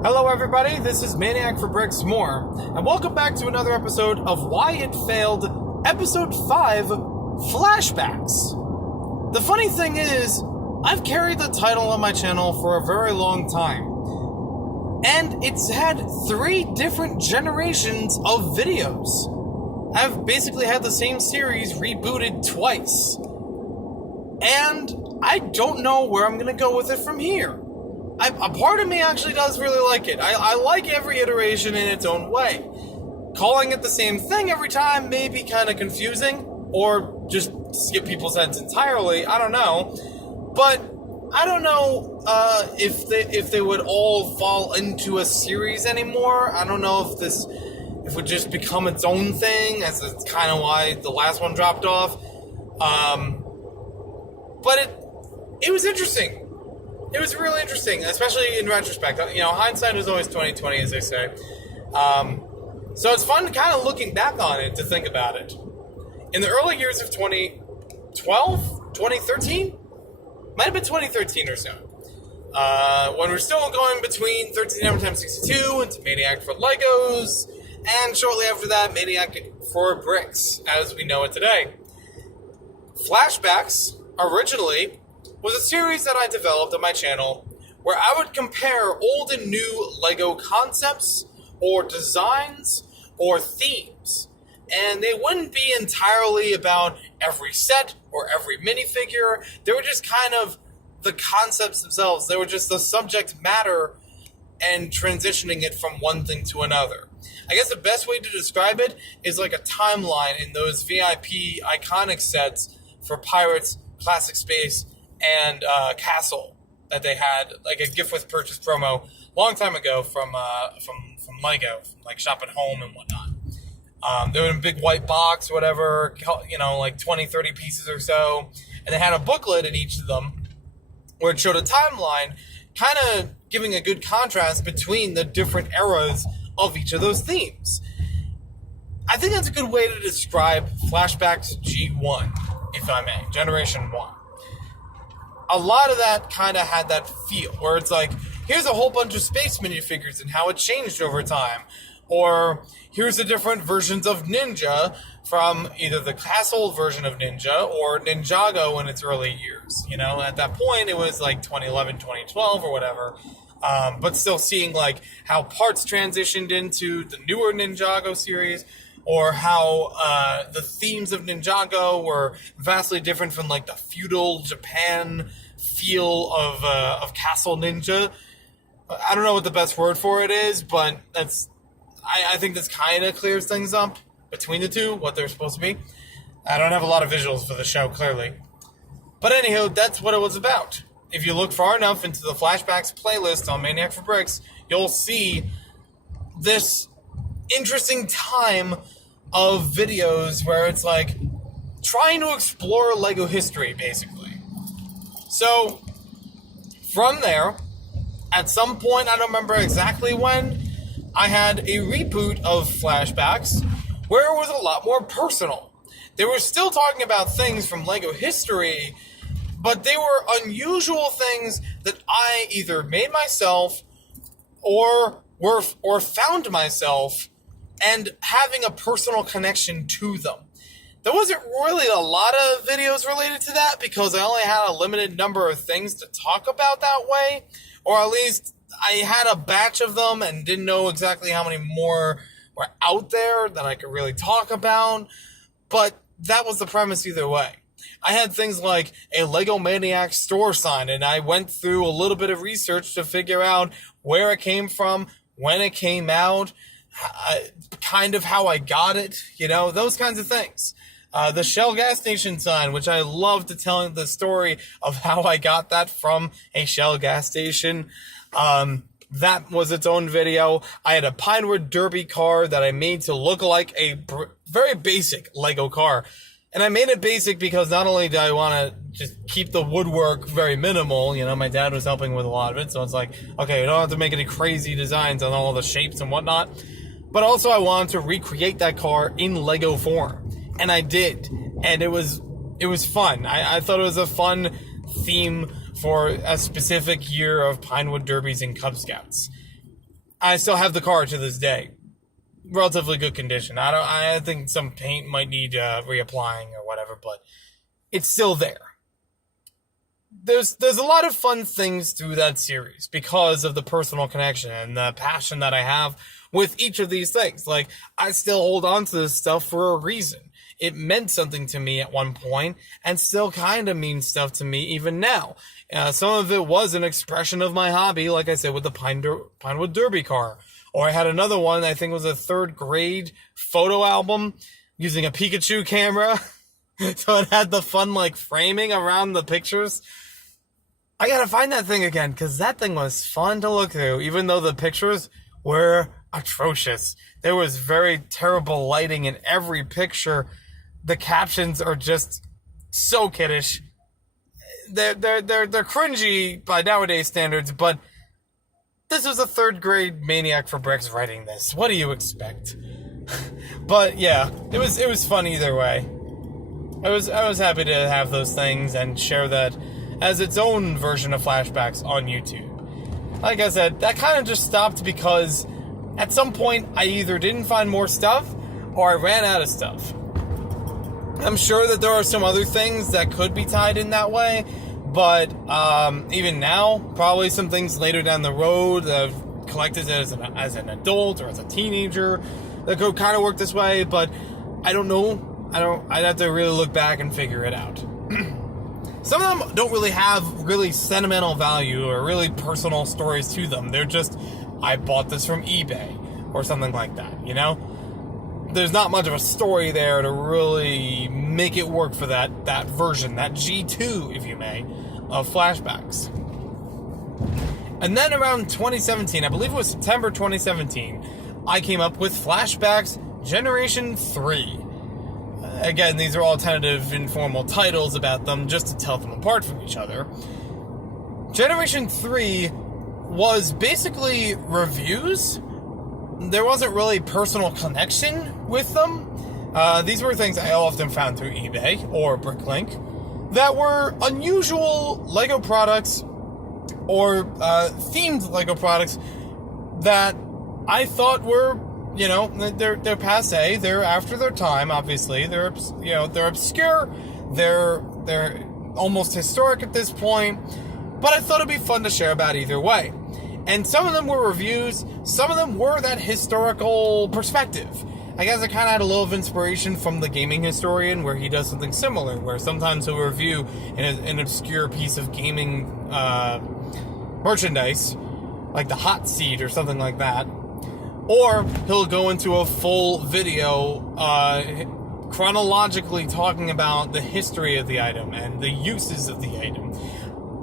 Hello everybody, this is Maniac for Bricks More, and welcome back to another episode of Why It Failed, Episode 5, Flashbacks. The funny thing is, I've carried the title on my channel for a very long time, and it's had 3 different generations of videos. I've basically had the same series rebooted twice, and I don't know where I'm going to go with it from here. A part of me actually does really like it. I like every iteration in its own way. Calling it the same thing every time may be kind of confusing, or just skip people's heads entirely. I don't know. But I don't know if they would all fall into a series anymore. I don't know if it would just become its own thing, as it's kind of why the last one dropped off. But it was interesting. It was really interesting, especially in retrospect. You know, hindsight is always 20/20, as they say. So it's fun kind of looking back on it to think about it. In the early years of 2012, 2013? Might have been 2013 or so. When we're still going between 13 Time 62 into Maniac for Legos, and shortly after that, Maniac for Bricks, as we know it today. Flashbacks, originally, was a series that I developed on my channel where I would compare old and new Lego concepts or designs or themes. And they wouldn't be entirely about every set or every minifigure. They were just kind of the concepts themselves. They were just the subject matter and transitioning it from one thing to another. I guess the best way to describe it is like a timeline in those VIP iconic sets for Pirates, Classic Space, and Castle that they had, like a gift with purchase promo a long time ago from Lego, from like Shop at Home and whatnot. They were in a big white box or whatever, you know, like 20, 30 pieces or so. And they had a booklet in each of them where it showed a timeline, kind of giving a good contrast between the different eras of each of those themes. I think that's a good way to describe Flashbacks G1, if I may, Generation 1. A lot of that kind of had that feel, where it's like, here's a whole bunch of space minifigures and how it changed over time. Or, here's the different versions of Ninja from either the Castle version of Ninja or Ninjago in its early years. You know, at that point, it was like 2011, 2012 or whatever. But still seeing like how parts transitioned into the newer Ninjago series, or how the themes of Ninjago were vastly different from like the feudal Japan feel of Castle Ninja. I don't know what the best word for it is, but I think this kind of clears things up between the two, what they're supposed to be. I don't have a lot of visuals for the show, clearly. But anywho, that's what it was about. If you look far enough into the Flashbacks playlist on Maniac for Bricks, you'll see this interesting time of videos where it's like trying to explore Lego history, basically. So, from there, at some point, I don't remember exactly when, I had a reboot of Flashbacks where it was a lot more personal. They were still talking about things from Lego history, but they were unusual things that I either made myself or found myself and having a personal connection to them. There wasn't really a lot of videos related to that because I only had a limited number of things to talk about that way, or at least I had a batch of them and didn't know exactly how many more were out there that I could really talk about, but that was the premise either way. I had things like a Lego Maniac store sign, and I went through a little bit of research to figure out where it came from, when it came out, kind of how I got it, you know, those kinds of things. The Shell gas station sign, which I love to tell the story of how I got that from a Shell gas station. That was its own video. I had a Pinewood Derby car that I made to look like a very basic Lego car. And I made it basic because not only do I want to just keep the woodwork very minimal, you know, my dad was helping with a lot of it, so it's like, okay, you don't have to make any crazy designs on all the shapes and whatnot. But also I wanted to recreate that car in Lego form. And I did. And it was fun. I thought it was a fun theme for a specific year of Pinewood Derbies and Cub Scouts. I still have the car to this day. Relatively good condition. I think some paint might need reapplying or whatever, but it's still there. There's a lot of fun things through that series because of the personal connection and the passion that I have with each of these things. Like, I still hold on to this stuff for a reason. It meant something to me at one point and still kind of means stuff to me even now. Some of it was an expression of my hobby, like I said, with the Pinewood Derby car. Or I had another one, I think it was a 3rd grade photo album using a Pikachu camera. So it had the fun, like, framing around the pictures. I gotta find that thing again, because that thing was fun to look through, even though the pictures were atrocious. There was very terrible lighting in every picture. The captions are just so kiddish. They're cringy by nowadays standards, but this was a 3rd grade maniac for bricks writing this. What do you expect? But yeah, it was fun either way. I was happy to have those things and share that as its own version of Flashbacks on YouTube. Like I said, that kind of just stopped because at some point I either didn't find more stuff or I ran out of stuff. I'm sure that there are some other things that could be tied in that way, but even now, probably some things later down the road that I've collected as an adult or as a teenager that could kind of work this way, but I don't know. I'd have to really look back and figure it out. Some of them don't really have really sentimental value or really personal stories to them. They're just, I bought this from eBay or something like that, you know? There's not much of a story there to really make it work for that version, that G2, if you may, of Flashbacks. And then around 2017, I believe it was September 2017, I came up with Flashbacks Generation 3. Again, these are all tentative, informal titles about them, just to tell them apart from each other. Generation 3 was basically reviews. There wasn't really personal connection with them. These were things I often found through eBay or Bricklink that were unusual LEGO products or themed LEGO products that I thought were, you know, they're passé. They're after their time. Obviously, they're obscure. They're almost historic at this point. But I thought it'd be fun to share about either way. And some of them were reviews. Some of them were that historical perspective. I guess I kind of had a little of inspiration from the gaming historian, where he does something similar, where sometimes he'll review an obscure piece of gaming merchandise, like the hot seat or something like that. Or he'll go into a full video chronologically talking about the history of the item and the uses of the item.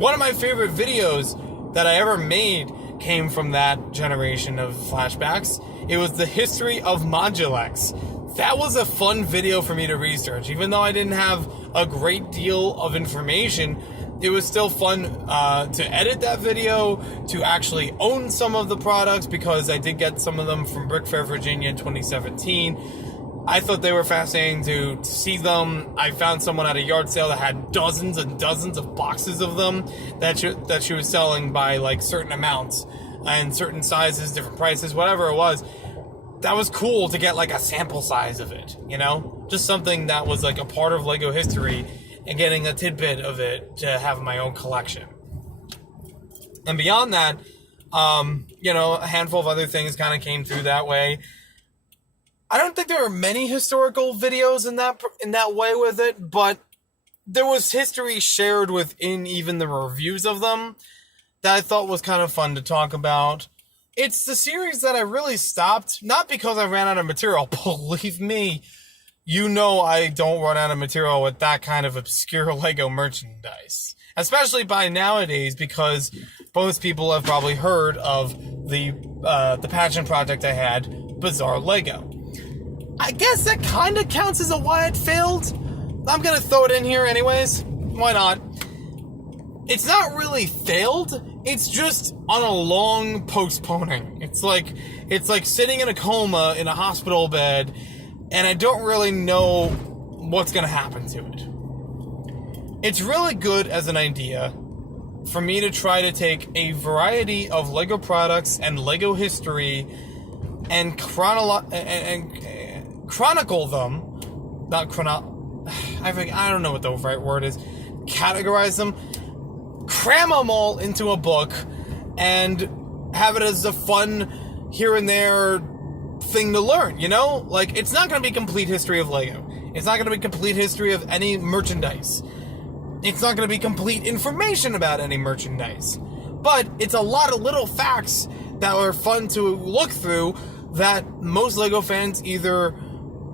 One of my favorite videos that I ever made came from that generation of Flashbacks. It was the history of Modulex. That was a fun video for me to research. Even though I didn't have a great deal of information, it was still fun to edit that video, to actually own some of the products, because I did get some of them from Brick Fair, Virginia in 2017. I thought they were fascinating to see them. I found someone at a yard sale that had dozens and dozens of boxes of them that she was selling by like certain amounts and certain sizes, different prices, whatever it was. That was cool to get like a sample size of it, you know? Just something that was like a part of LEGO history, and getting a tidbit of it to have my own collection. And beyond that, a handful of other things kind of came through that way. I don't think there were many historical videos in that way with it, but there was history shared within even the reviews of them that I thought was kind of fun to talk about. It's the series that I really stopped, not because I ran out of material. Believe me, you know I don't run out of material with that kind of obscure LEGO merchandise. Especially by nowadays, because most people have probably heard of the passion project I had, Bizarre LEGO. I guess that kind of counts as a why it failed. I'm going to throw it in here anyways. Why not? It's not really failed. It's just on a long postponing. It's like sitting in a coma in a hospital bed, and I don't really know what's going to happen to it. It's really good as an idea for me to try to take a variety of Lego products and Lego history and chronicle them, I don't know what the right word is, categorize them, cram them all into a book, and have it as a fun here and there thing to learn, you know? Like, it's not going to be complete history of Lego. It's not going to be complete history of any merchandise. It's not going to be complete information about any merchandise. But it's a lot of little facts that are fun to look through that most Lego fans either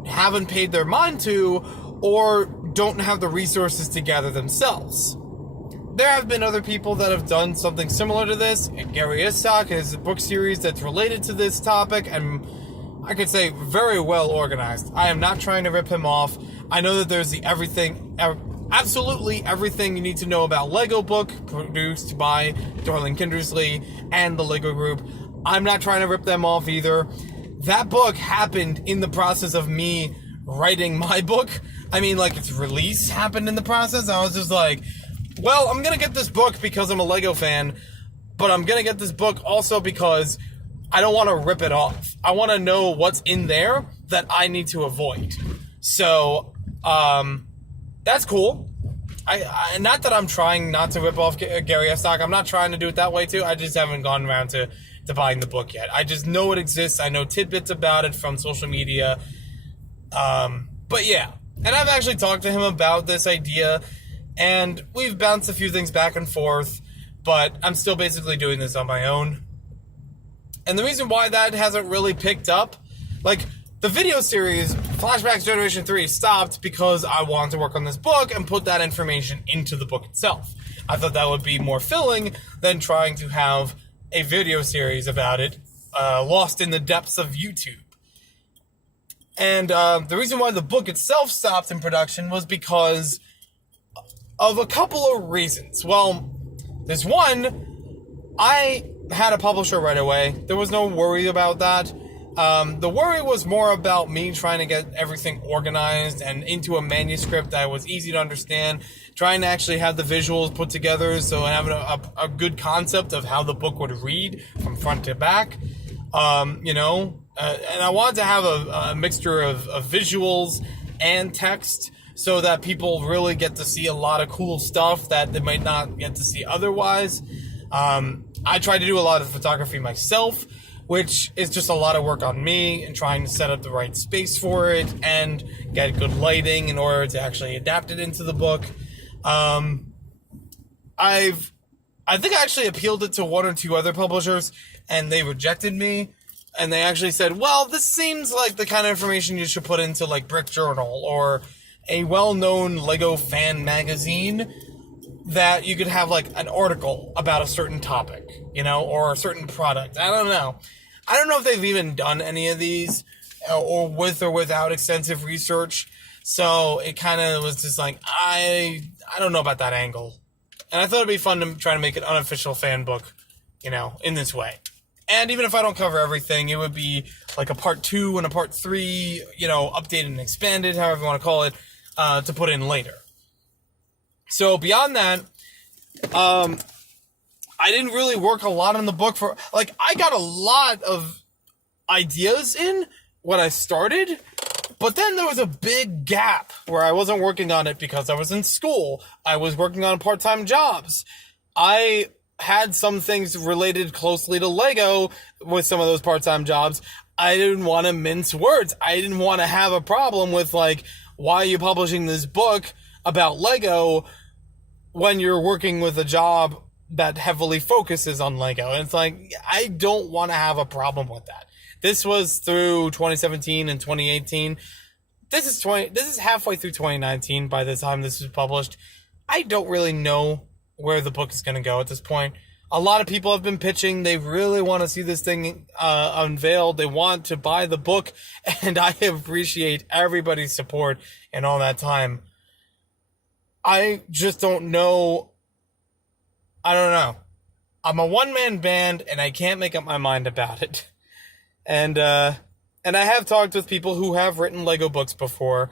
haven't paid their mind to or don't have the resources to gather themselves. There have been other people that have done something similar to this. Gary Istock has a book series that's related to this topic, and I could say very well organized. I am not trying to rip him off. I know that there's absolutely everything you need to know about Lego book, produced by Darling Kindersley and the Lego Group. I'm not trying to rip them off either. That book happened in the process of me writing my book. I mean, like, its release happened in the process. I was just like, well, I'm gonna get this book because I'm a Lego fan, but I'm gonna get this book also because I don't want to rip it off. I want to know what's in there that I need to avoid. So, that's cool. I not that I'm trying not to rip off Gary Istock. I'm not trying to do it that way too. I just haven't gone around to buying the book yet. I just know it exists. I know tidbits about it from social media. But yeah. And I've actually talked to him about this idea, and we've bounced a few things back and forth, but I'm still basically doing this on my own. And the reason why that hasn't really picked up, like, the video series, Flashbacks Generation 3, stopped because I wanted to work on this book and put that information into the book itself. I thought that would be more filling than trying to have a video series about it, lost in the depths of YouTube. And the reason why the book itself stopped in production was because of a couple of reasons. Well, there's one, I had a publisher right away. There was no worry about that. The worry was more about me trying to get everything organized and into a manuscript that was easy to understand, trying to actually have the visuals put together, so having a good concept of how the book would read from front to back, and I wanted to have a mixture of visuals and text so that people really get to see a lot of cool stuff that they might not get to see otherwise. I tried to do a lot of photography myself, which is just a lot of work on me and trying to set up the right space for it and get good lighting in order to actually adapt it into the book. I think I actually appealed it to one or two other publishers, and they rejected me. And they actually said, well, this seems like the kind of information you should put into, like, Brick Journal or a well-known Lego fan magazine that you could have, like, an article about a certain topic, or a certain product. I don't know. I don't know if they've even done any of these, or with or without extensive research. So it kind of was just like, I don't know about that angle. And I thought it'd be fun to try to make an unofficial fan book, in this way. And even if I don't cover everything, it would be like a part 2 and a part 3, updated and expanded, however you want to call it, to put in later. So beyond that, I didn't really work a lot on the book I got a lot of ideas in when I started, but then there was a big gap where I wasn't working on it because I was in school. I was working on part-time jobs. I had some things related closely to Lego with some of those part-time jobs. I didn't want to mince words. I didn't want to have a problem with, why are you publishing this book about Lego when you're working with a job that heavily focuses on Lego? And it's I don't want to have a problem with that. This was through 2017 and 2018. This is halfway through 2019 by the time this was published. I don't really know where the book is going to go at this point. A lot of people have been pitching. They really want to see this thing unveiled. They want to buy the book, and I appreciate everybody's support and all that time. I just don't know. I don't know. I'm a one-man band, and I can't make up my mind about it. And I have talked with people who have written Lego books before,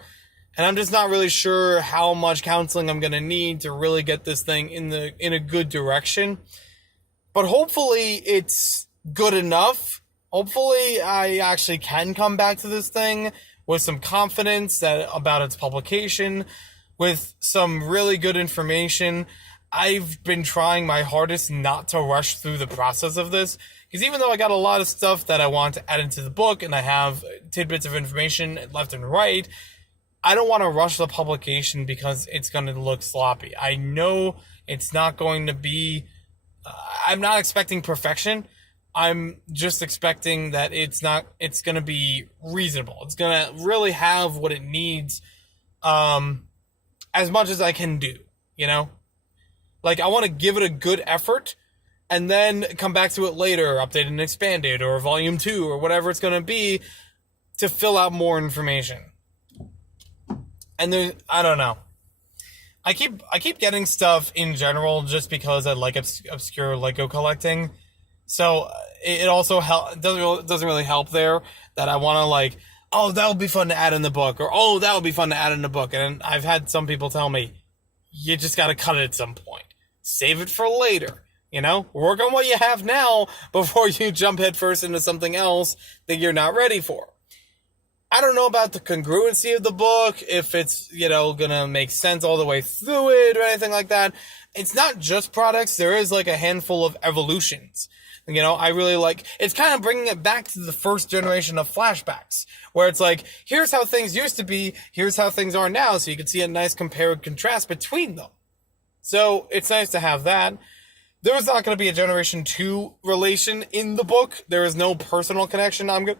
And I'm just not really sure how much counseling I'm going to need to really get this thing in a good direction. But hopefully it's good enough. Hopefully I actually can come back to this thing with some confidence about its publication, with some really good information. I've been trying my hardest not to rush through the process of this, because even though I got a lot of stuff that I want to add into the book, and I have tidbits of information left and right, I don't want to rush the publication because it's going to look sloppy. I know it's not going to be... I'm not expecting perfection. I'm just expecting that it's going to be reasonable. It's going to really have what it needs, as much as I can do, you know? Like, I want to give it a good effort, and then come back to it later, updated and expanded, or volume 2, or whatever it's going to be, to fill out more information. And I don't know. I keep getting stuff in general just because I like obscure Lego collecting. So it also doesn't really help there that I want to, like, oh, that would be fun to add in the book, or oh, that would be fun to add in the book. And I've had some people tell me, you just got to cut it at some point. Save it for later. You know, work on what you have now before you jump headfirst into something else that you're not ready for. I don't know about the congruency of the book, if it's, gonna make sense all the way through it or anything like that. It's not just products. There is, like, a handful of evolutions. I really like... It's kind of bringing it back to the first generation of Flashbacks, where it's like, here's how things used to be, here's how things are now, so you can see a nice compared contrast between them. So, it's nice to have that. There is not going to be a Generation 2 relation in the book. There is no personal connection I'm going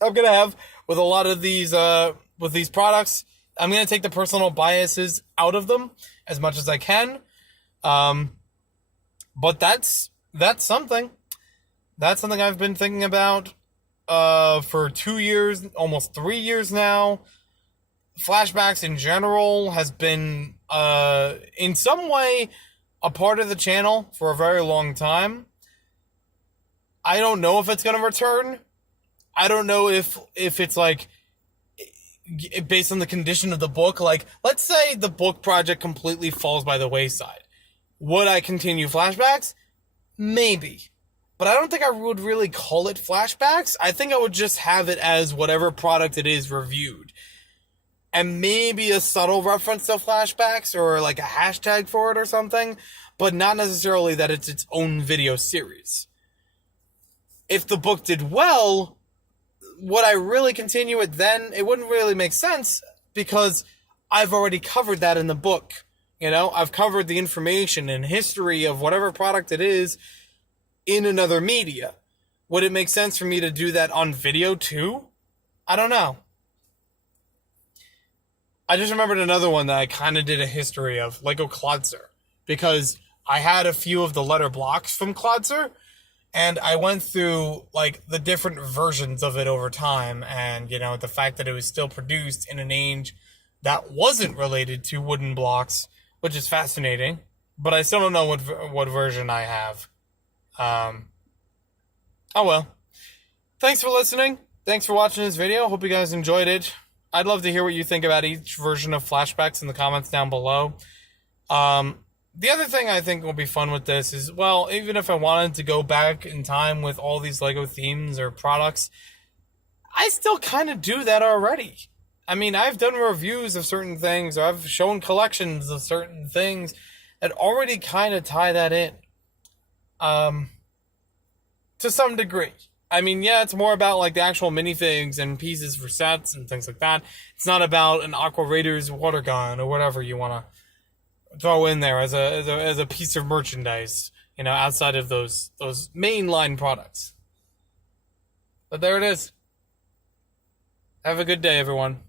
to have with a lot of these products. I'm going to take the personal biases out of them as much as I can. But that's something. That's something I've been thinking about for 2 years, almost 3 years now. Flashbacks in general has been, in some way, a part of the channel for a very long time. I don't know if it's going to return. I don't know if it's, like, based on the condition of the book. Like, let's say the book project completely falls by the wayside. Would I continue Flashbacks? Maybe. But I don't think I would really call it Flashbacks. I think I would just have it as whatever product it is reviewed. And maybe a subtle reference to Flashbacks, or like a hashtag for it or something, but not necessarily that it's its own video series. If the book did well, would I really continue it then? It wouldn't really make sense, because I've already covered that in the book. I've covered the information and history of whatever product it is in another media. Would it make sense for me to do that on video too? I don't know. I just remembered another one that I kind of did a history of, Lego Clodser, because I had a few of the letter blocks from Clodser, and I went through, like, the different versions of it over time, and, the fact that it was still produced in an age that wasn't related to wooden blocks, which is fascinating, but I still don't know what version I have. Oh well. Thanks for listening. Thanks for watching this video. Hope you guys enjoyed it. I'd love to hear what you think about each version of Flashbacks in the comments down below. The other thing I think will be fun with this is, well, even if I wanted to go back in time with all these Lego themes or products, I still kind of do that already. I mean, I've done reviews of certain things, or I've shown collections of certain things that already kind of tie that in. To some degree. I mean, yeah, it's more about, like, the actual minifigs and pieces for sets and things like that. It's not about an Aqua Raiders water gun or whatever you want to throw in there as a piece of merchandise, outside of those mainline products. But there it is. Have a good day, everyone.